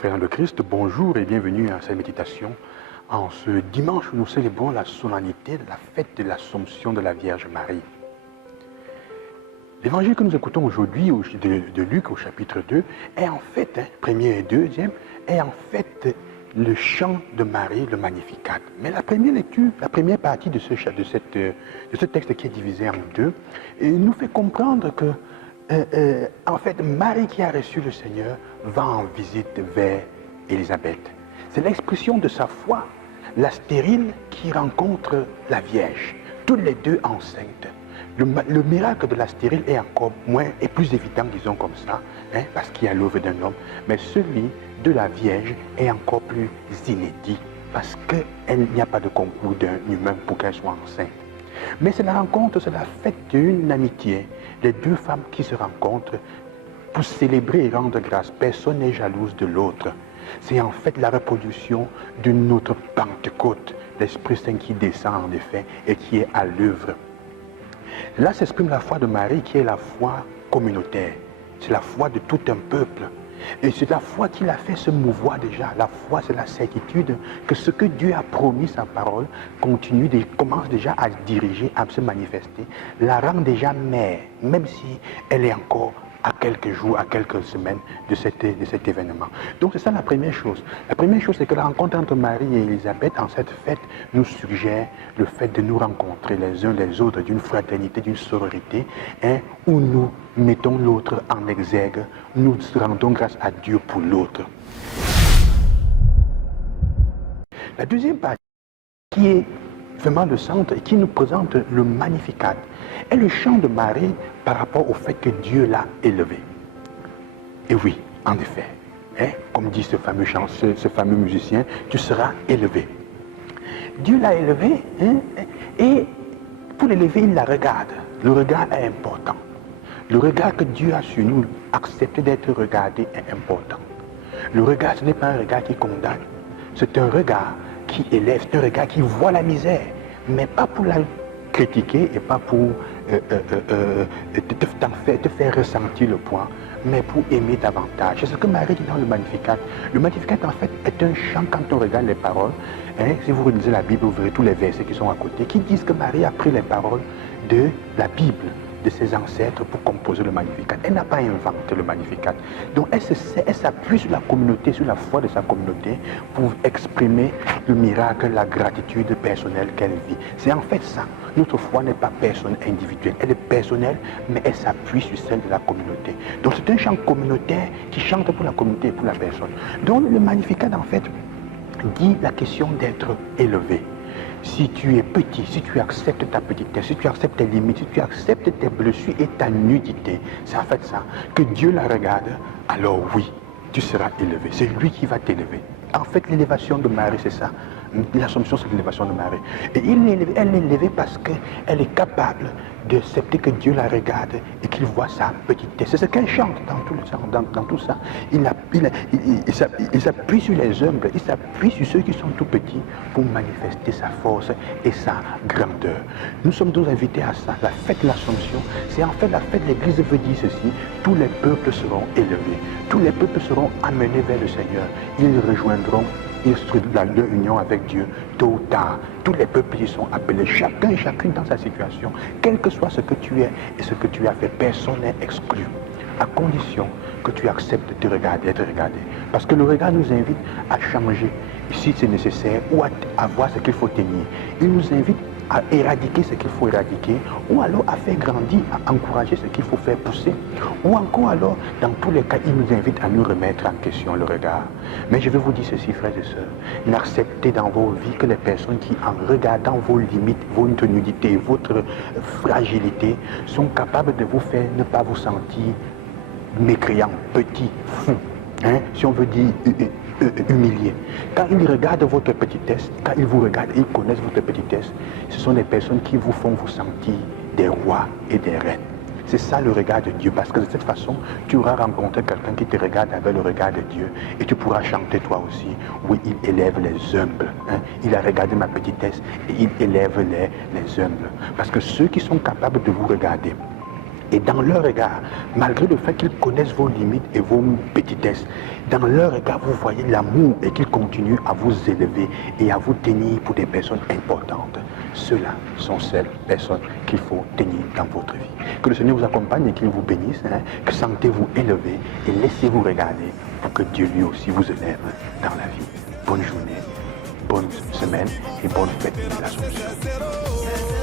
frères de Christ, bonjour et bienvenue à cette méditation. En ce dimanche, nous célébrons la solennité de la fête de l'Assomption de la Vierge Marie. L'évangile que nous écoutons aujourd'hui de Luc au chapitre 2 est en fait, premier et deuxième, est en fait le chant de Marie, le Magnificat. Mais la première lecture, la première partie de ce texte qui est divisé en deux, nous fait comprendre que en fait, Marie qui a reçu le Seigneur va en visite vers Élisabeth. C'est l'expression de sa foi, la stérile qui rencontre la Vierge, toutes les deux enceintes. Le miracle de la stérile est encore est plus évident, disons comme ça, parce qu'il y a l'œuvre d'un homme, mais celui de la Vierge est encore plus inédit, parce qu'il n'y a pas de concours d'un humain pour qu'elle soit enceinte. Mais c'est la rencontre, c'est la fête d'une amitié, les deux femmes qui se rencontrent pour célébrer et rendre grâce. Personne n'est jalouse de l'autre. C'est en fait la reproduction d'une autre Pentecôte, l'Esprit Saint qui descend en effet et qui est à l'œuvre. Là s'exprime la foi de Marie qui est la foi communautaire. C'est la foi de tout un peuple. Et c'est la foi qui l'a fait se mouvoir déjà. La foi, c'est la certitude que ce que Dieu a promis, sa parole, commence déjà à diriger, à se manifester, la rend déjà mère, même si elle est encore à quelques jours, à quelques semaines de cet événement. Donc c'est ça la première chose. La première chose, c'est que la rencontre entre Marie et Élisabeth en cette fête nous suggère le fait de nous rencontrer les uns les autres d'une fraternité, d'une sororité, où nous mettons l'autre en exergue, nous rendons grâce à Dieu pour l'autre. La deuxième partie, qui est vraiment le centre et qui nous présente le Magnificat, est le chant de Marie par rapport au fait que Dieu l'a élevé. Et oui, en effet, comme dit ce fameux chant, ce fameux musicien, tu seras élevé. Dieu l'a élevé, et pour l'élever, il la regarde. Le regard est important. Le regard que Dieu a sur nous, accepter d'être regardé est important. Le regard, ce n'est pas un regard qui condamne. C'est un regard qui élève, c'est un regard qui voit la misère, mais pas pour la critiquer et pas pour te faire ressentir le poids, mais pour aimer davantage. C'est ce que Marie dit dans le Magnificat. Le Magnificat, en fait, est un chant quand on regarde les paroles. Si vous relisez la Bible, vous verrez tous les versets qui sont à côté, qui disent que Marie a pris les paroles de la Bible, de ses ancêtres pour composer le Magnificat. Elle n'a pas inventé le Magnificat. Donc elle s'appuie sur la communauté, sur la foi de sa communauté pour exprimer le miracle, la gratitude personnelle qu'elle vit. C'est en fait ça. Notre foi n'est pas personnelle, individuelle. Elle est personnelle, mais elle s'appuie sur celle de la communauté. Donc c'est un chant communautaire qui chante pour la communauté et pour la personne. Donc le Magnificat, en fait, dit la question d'être élevé. Si tu es petit, si tu acceptes ta petitesse, si tu acceptes tes limites, si tu acceptes tes blessures et ta nudité, c'est en fait ça, que Dieu la regarde, alors oui, tu seras élevé. C'est lui qui va t'élever. En fait, l'élévation de Marie, c'est ça. L'Assomption, c'est l'élévation de Marie. Et elle est élevée parce qu'elle est capable d'accepter que Dieu la regarde et qu'il voit sa petitesse. C'est ce qu'elle chante dans tout ça. Il s'appuie sur les humbles, il s'appuie sur ceux qui sont tout petits pour manifester sa force et sa grandeur. Nous sommes tous invités à ça. La fête de l'Assomption, c'est en fait la fête, l'Église veut dire ceci, tous les peuples seront élevés, tous les peuples seront amenés vers le Seigneur. Ils rejoindront leur union avec Dieu, tôt ou tard. Tous les peuples y sont appelés, chacun et chacune dans sa situation, quel que soit ce que tu es et ce que tu as fait, personne n'est exclu, à condition que tu acceptes de te regarder, d'être regardé. Parce que le regard nous invite à changer, si c'est nécessaire, ou à voir ce qu'il faut tenir. Il nous invite à éradiquer ce qu'il faut éradiquer, ou alors à faire grandir, à encourager ce qu'il faut faire pousser, ou encore alors, dans tous les cas, il nous invite à nous remettre en question le regard. Mais je vais vous dire ceci, frères et sœurs, n'acceptez dans vos vies que les personnes qui, en regardant vos limites, votre nudité, votre fragilité, sont capables de vous faire ne pas vous sentir mécréant, petit, fou, si on veut dire humilié. Quand ils regardent votre petitesse, quand ils vous regardent, ils connaissent votre petitesse, ce sont des personnes qui vous font vous sentir des rois et des reines. C'est ça le regard de Dieu, parce que de cette façon, tu auras rencontré quelqu'un qui te regarde avec le regard de Dieu et tu pourras chanter toi aussi. Oui, il élève les humbles. Il a regardé ma petitesse et il élève les humbles. Parce que ceux qui sont capables de vous regarder, Et dans leur regard, malgré le fait qu'ils connaissent vos limites et vos petitesses, dans leur regard, vous voyez l'amour et qu'ils continuent à vous élever et à vous tenir pour des personnes importantes. Ceux-là sont celles personnes qu'il faut tenir dans votre vie. Que le Seigneur vous accompagne et qu'il vous bénisse. Que sentez-vous élevé et laissez-vous regarder pour que Dieu lui aussi vous élève dans la vie. Bonne journée, bonne semaine et bonne fête de l'Assomption.